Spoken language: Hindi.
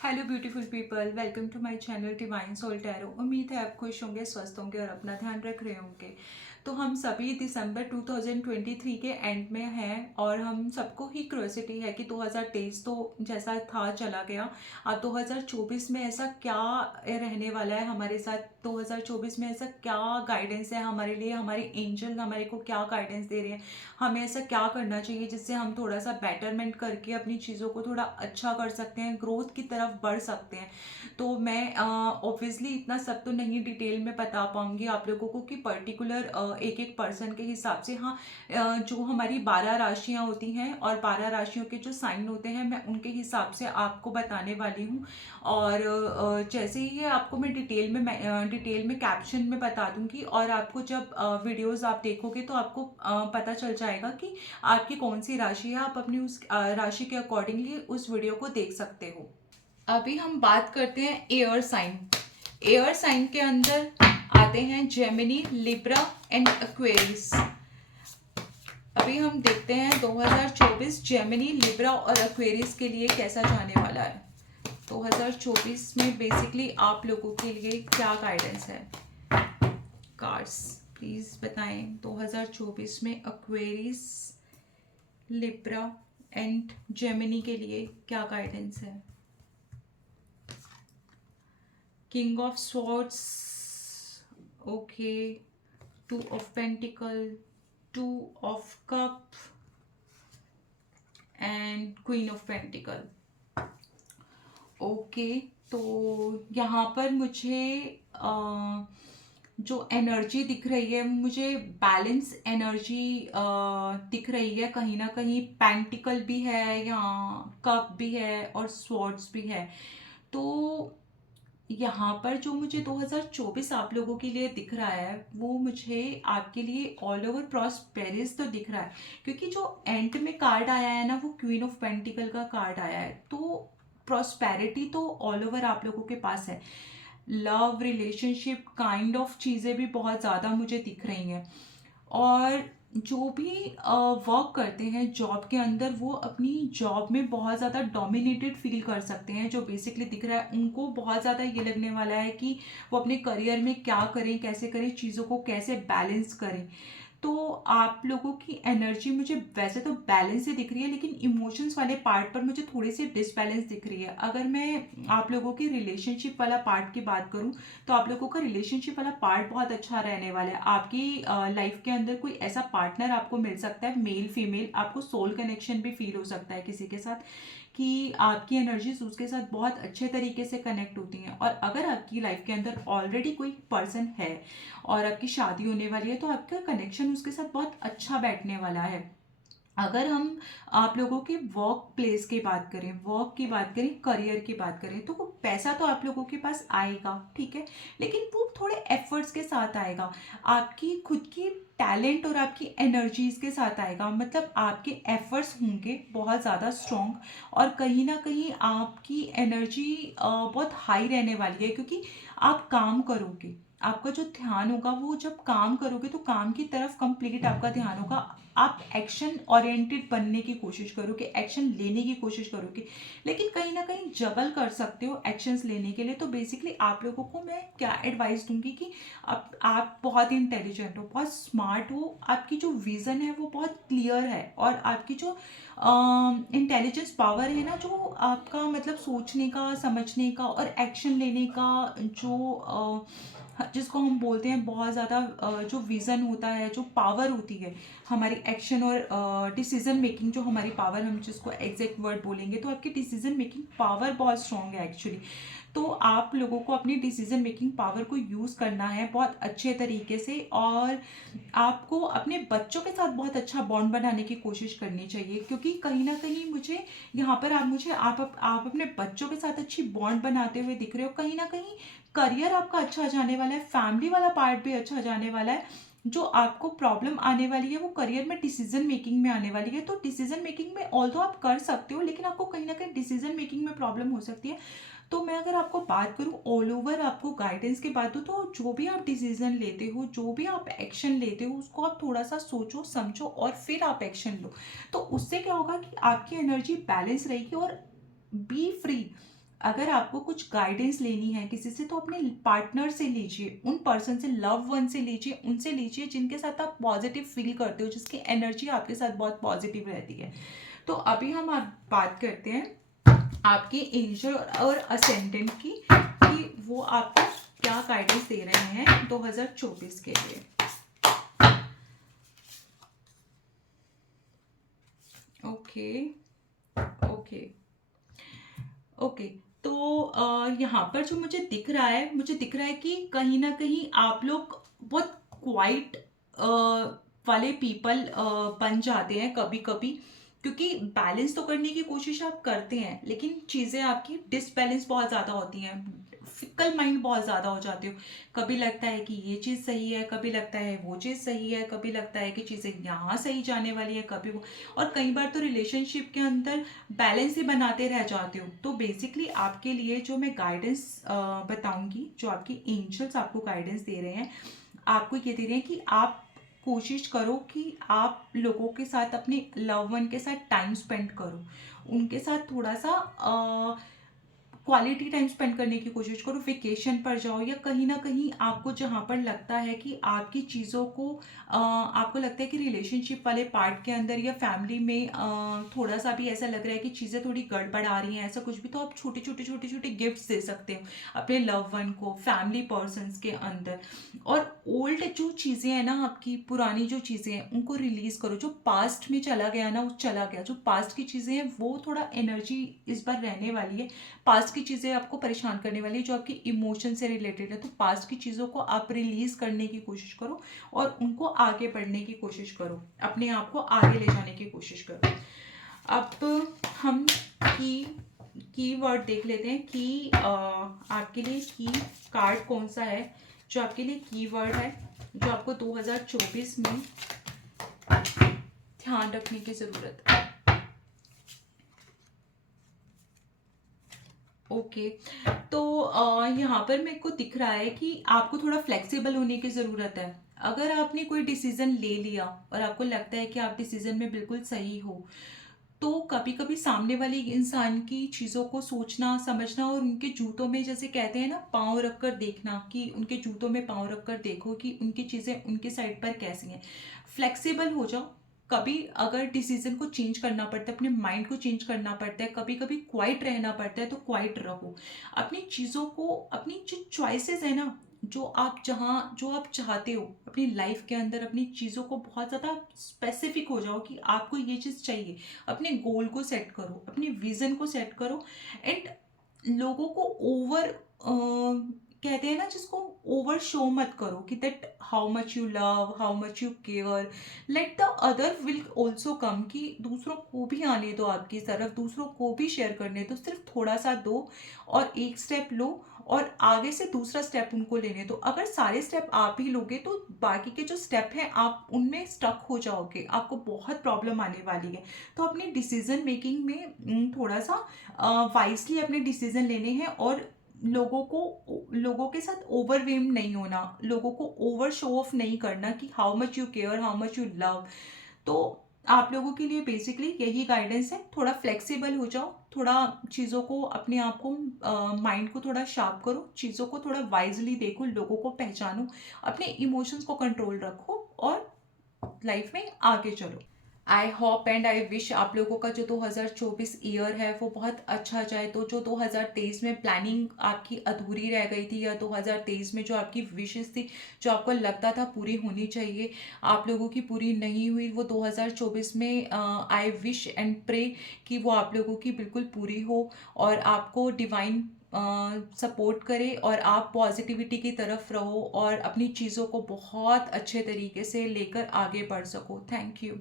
Hello beautiful people, welcome to my channel divine soul tarot. उम्मीद है आप खुश होंगे, स्वस्थ होंगे और अपना ध्यान रख रहे होंगे। तो हम सभी दिसंबर 2023 के एंड में हैं और हम सबको ही क्यूरियोसिटी है कि 2023 तो जैसा था चला गया। अब 2024 में ऐसा क्या रहने वाला है हमारे साथ, 2024 में ऐसा क्या गाइडेंस है हमारे लिए, हमारे एंजल हमारे को क्या गाइडेंस दे रहे हैं, हमें ऐसा क्या करना चाहिए जिससे हम थोड़ा सा बेटरमेंट करके अपनी चीज़ों को थोड़ा अच्छा कर सकते हैं, ग्रोथ की तरफ बढ़ सकते हैं। तो मैं ऑब्वियसली इतना सब तो नहीं डिटेल में बता पाऊंगी आप लोगों को कि पर्टिकुलर एक एक पर्सन के हिसाब से। हाँ, जो हमारी 12 राशियां होती हैं और 12 राशियों के जो साइन होते हैं मैं उनके हिसाब से आपको बताने वाली हूँ। और जैसे ही आपको मैं डिटेल में कैप्शन में बता दूंगी और आपको जब वीडियोस आप देखोगे तो आपको पता चल जाएगा कि आपकी कौन सी राशि है। आप अपनी उस राशि के अकॉर्डिंगली उस वीडियो को देख सकते हो। अभी हम बात करते हैं एयर साइन। एयर साइन के अंदर आते हैं जेमिनी, लिब्रा एंड एक्वेरियस। अभी हम देखते हैं 2024 जेमिनी, लिब्रा और एक्वेरियस के लिए कैसा जाने वाला है। 2024 में बेसिकली आप लोगों के लिए क्या गाइडेंस है। कार्ड्स प्लीज बताएं 2024 में एक्वेरियस, लिब्रा एंड जेमिनी के लिए क्या गाइडेंस है। King of swords, okay, two of pentacle, two of cup and queen of pentacle. Okay, तो यहाँ पर मुझे जो एनर्जी दिख रही है मुझे बैलेंस एनर्जी दिख रही है। कहीं ना कहीं पेंटिकल भी है, यहाँ कप भी है और स्वॉर्ड्स भी है। तो यहाँ पर जो मुझे 2024 आप लोगों के लिए दिख रहा है वो मुझे आपके लिए ऑल ओवर प्रॉस्पेरिस तो दिख रहा है, क्योंकि जो एंड में कार्ड आया है ना वो क्वीन ऑफ पेंटिकल का कार्ड आया है। तो प्रॉस्पेरिटी तो ऑल ओवर आप लोगों के पास है। लव, रिलेशनशिप काइंड ऑफ चीज़ें भी बहुत ज़्यादा मुझे दिख रही हैं। और जो भी वर्क करते हैं जॉब के अंदर वो अपनी जॉब में बहुत ज़्यादा डोमिनेटेड फील कर सकते हैं। जो बेसिकली दिख रहा है उनको बहुत ज़्यादा ये लगने वाला है कि वो अपने करियर में क्या करें, कैसे करें, चीज़ों को कैसे बैलेंस करें। तो आप लोगों की एनर्जी मुझे वैसे तो बैलेंस ही दिख रही है, लेकिन इमोशंस वाले पार्ट पर मुझे थोड़ी सी डिसबैलेंस दिख रही है। अगर मैं आप लोगों की रिलेशनशिप वाला पार्ट की बात करूं तो आप लोगों का रिलेशनशिप वाला पार्ट बहुत अच्छा रहने वाला है। आपकी लाइफ के अंदर कोई ऐसा पार्टनर आपको मिल सकता है, मेल फीमेल, आपको सोल कनेक्शन भी फील हो सकता है किसी के साथ, कि आपकी एनर्जीज उसके साथ बहुत अच्छे तरीके से कनेक्ट होती हैं। और अगर आपकी लाइफ के अंदर ऑलरेडी कोई पर्सन है और आपकी शादी होने वाली है तो आपका कनेक्शन उसके साथ बहुत अच्छा बैठने वाला है। अगर हम आप लोगों के वर्क प्लेस की बात करें, वर्क की बात करें, करियर की बात करें, तो वो पैसा तो आप लोगों के पास आएगा, ठीक है, लेकिन वो थोड़े एफर्ट्स के साथ आएगा। आपकी खुद की टैलेंट और आपकी एनर्जीज के साथ आएगा। मतलब आपके एफर्ट्स होंगे बहुत ज़्यादा स्ट्रॉन्ग और कहीं ना कहीं आपकी एनर्जी बहुत हाई रहने वाली है, क्योंकि आप काम करोगे। आपका जो ध्यान होगा वो जब काम करोगे तो काम की तरफ कंप्लीट आपका ध्यान होगा। आप एक्शन ओरिएंटेड बनने की कोशिश करोगे, एक्शन लेने की कोशिश करोगे, लेकिन कहीं ना कहीं जगल कर सकते हो एक्शंस लेने के लिए। तो बेसिकली आप लोगों को मैं क्या एडवाइस दूंगी कि आप बहुत इंटेलिजेंट हो, बहुत स्मार्ट हो, आपकी जो विजन है वो बहुत क्लियर है और आपकी जो इंटेलिजेंस पावर है ना, जो आपका मतलब सोचने का, समझने का और एक्शन लेने का जो जिसको हम बोलते हैं बहुत ज़्यादा जो विज़न होता है, जो पावर होती है हमारी एक्शन और डिसीजन मेकिंग, जो हमारी पावर, हम जिसको एग्जैक्ट वर्ड बोलेंगे तो आपकी डिसीजन मेकिंग पावर बहुत स्ट्रांग है एक्चुअली। तो आप लोगों को अपनी डिसीजन मेकिंग पावर को यूज़ करना है बहुत अच्छे तरीके से। और आपको अपने बच्चों के साथ बहुत अच्छा बॉन्ड बनाने की कोशिश करनी चाहिए, क्योंकि कहीं ना कहीं मुझे यहाँ पर आप अपने बच्चों के साथ अच्छी बॉन्ड बनाते हुए दिख रहे हो। कहीं ना कहीं करियर आपका अच्छा जाने वाला है, फैमिली वाला पार्ट भी अच्छा जाने वाला है। जो आपको प्रॉब्लम आने वाली है वो करियर में डिसीजन मेकिंग में आने वाली है। तो डिसीजन मेकिंग में ऑल्दो आप कर सकते हो, लेकिन आपको कहीं ना कहीं डिसीजन मेकिंग में प्रॉब्लम हो सकती है। तो मैं अगर आपको बात करूं ऑल ओवर, आपको गाइडेंस की बात हो, तो जो भी आप डिसीजन लेते हो, जो भी आप एक्शन लेते हो, उसको आप थोड़ा सा सोचो समझो और फिर आप एक्शन लो। तो उससे क्या होगा कि आपकी एनर्जी बैलेंस रहेगी और बी फ्री। अगर आपको कुछ गाइडेंस लेनी है किसी से तो अपने पार्टनर से लीजिए, उन पर्सन से, लव वन से लीजिए, उनसे लीजिए जिनके साथ आप पॉजिटिव फील करते हो, जिसकी एनर्जी आपके साथ बहुत पॉजिटिव रहती है। तो अभी हम आप बात करते हैं आपके एंजल और असेंडेंट की, कि वो आपको क्या गाइडेंस दे रहे हैं 2024 के लिए। Okay okay okay. तो यहाँ पर जो मुझे दिख रहा है कि कहीं ना कहीं आप लोग बहुत क्वाइट वाले पीपल बन जाते हैं कभी कभी, क्योंकि बैलेंस तो करने की कोशिश आप करते हैं लेकिन चीज़ें आपकी डिसबैलेंस बहुत ज़्यादा होती हैं, फिकल माइंड बहुत ज़्यादा हो जाते हो। कभी लगता है कि ये चीज़ सही है, कभी लगता है वो चीज़ सही है, कभी लगता है कि चीज़ें यहाँ सही जाने वाली है, कभी वो। और कई बार तो रिलेशनशिप के अंदर बैलेंस ही बनाते रह जाते हो। तो बेसिकली आपके लिए जो मैं गाइडेंस बताऊंगी, जो आपकी एंजल्स आपको गाइडेंस दे रहे हैं, आपको ये दे रहे हैं कि आप कोशिश करो कि आप लोगों के साथ, अपने लव वन के साथ टाइम स्पेंड करो, उनके साथ थोड़ा सा क्वालिटी टाइम स्पेंड करने की कोशिश करो, वेकेशन पर जाओ, या कहीं ना कहीं आपको जहाँ पर लगता है कि आपकी चीज़ों को आपको लगता है कि रिलेशनशिप वाले पार्ट के अंदर या फैमिली में थोड़ा सा भी ऐसा लग रहा है कि चीज़ें थोड़ी गड़बड़ आ रही हैं, ऐसा कुछ भी, तो आप छोटे छोटे छोटे छोटे गिफ्ट्स दे सकते हो अपने लव वन को, फैमिली पर्सन्स के अंदर। और ओल्ड जो चीज़ें हैं ना, आपकी पुरानी जो चीज़ें हैं, उनको रिलीज करो। जो पास्ट में चला गया ना, वो चला गया। जो पास्ट की चीज़ें हैं वो थोड़ा एनर्जी इस बार रहने वाली है, पास्ट की चीज़ें आपको परेशान करने वाली है जो आपकी इमोशन से रिलेटेड है। तो पास्ट की चीज़ों को आप रिलीज करने की कोशिश करो और उनको आगे बढ़ने की कोशिश करो, अपने आप को आगे ले जाने की कोशिश करो। अब हम की वर्ड देख लेते हैं कि आपके लिए की कार्ड कौन सा है जो आपके लिए की वर्ड है, जो आपको 2024 में ध्यान रखने की जरूरत है। ओके तो यहाँ पर मेरे को दिख रहा है कि आपको थोड़ा फ्लेक्सिबल होने की ज़रूरत है। अगर आपने कोई डिसीजन ले लिया और आपको लगता है कि आप डिसीजन में बिल्कुल सही हो, तो कभी कभी सामने वाले इंसान की चीज़ों को सोचना, समझना और उनके जूतों में, जैसे कहते हैं ना, पाँव रख कर देखना, कि उनके जूतों में पाँव रख कर देखो कि उनकी चीज़ें उनके साइड पर कैसी हैं। फ्लेक्सिबल हो जाओ। कभी अगर डिसीजन को चेंज करना पड़ता है, अपने माइंड को चेंज करना पड़ता है, कभी कभी क्वाइट रहना पड़ता है, तो क्वाइट रहो। अपनी चीज़ों को, अपनी जो चॉइसेस है ना, जो आप चाहते हो अपनी लाइफ के अंदर, अपनी चीज़ों को बहुत ज़्यादा स्पेसिफिक हो जाओ कि आपको ये चीज़ चाहिए। अपने गोल को सेट करो, अपने विजन को सेट करो। एंड लोगों को ओवर कहते हैं ना, जिसको ओवर शो मत करो कि that how much you love, how much you care. Let the other will also come, कि दूसरों को भी आने दो आपकी तरफ, दूसरों को भी शेयर करने दो। सिर्फ थोड़ा सा दो और एक स्टेप लो और आगे से दूसरा स्टेप उनको लेने दो। अगर सारे स्टेप आप ही लोगे तो बाकी के जो स्टेप हैं आप उनमें स्टक हो जाओगे, आपको बहुत प्रॉब्लम आने वाली है। तो अपनी डिसीजन मेकिंग में थोड़ा सा वाइजली अपने डिसीजन लेने हैं, और लोगों के साथ ओवरवेम नहीं होना, लोगों को ओवर शो ऑफ नहीं करना कि how much you care, how much you love. तो आप लोगों के लिए बेसिकली यही गाइडेंस है। थोड़ा फ्लेक्सिबल हो जाओ, थोड़ा चीज़ों को, अपने आप को, माइंड को थोड़ा शार्प करो, चीज़ों को थोड़ा वाइजली देखो, लोगों को पहचानो, अपने इमोशंस को कंट्रोल रखो और लाइफ में आगे चलो। I hope and I wish आप लोगों का जो 2024 ईयर है वो बहुत अच्छा जाए। तो जो 2023 में प्लानिंग आपकी अधूरी रह गई थी, या 2023 में जो आपकी विशेस थी, जो आपको लगता था पूरी होनी चाहिए, आप लोगों की पूरी नहीं हुई, वो 2024 में आई विश एंड प्रे कि वो आप लोगों की बिल्कुल पूरी हो और आपको डिवाइन सपोर्ट करे और आप पॉजिटिविटी की तरफ रहो और अपनी चीज़ों को बहुत अच्छे तरीके से लेकर आगे बढ़ सको। Thank you.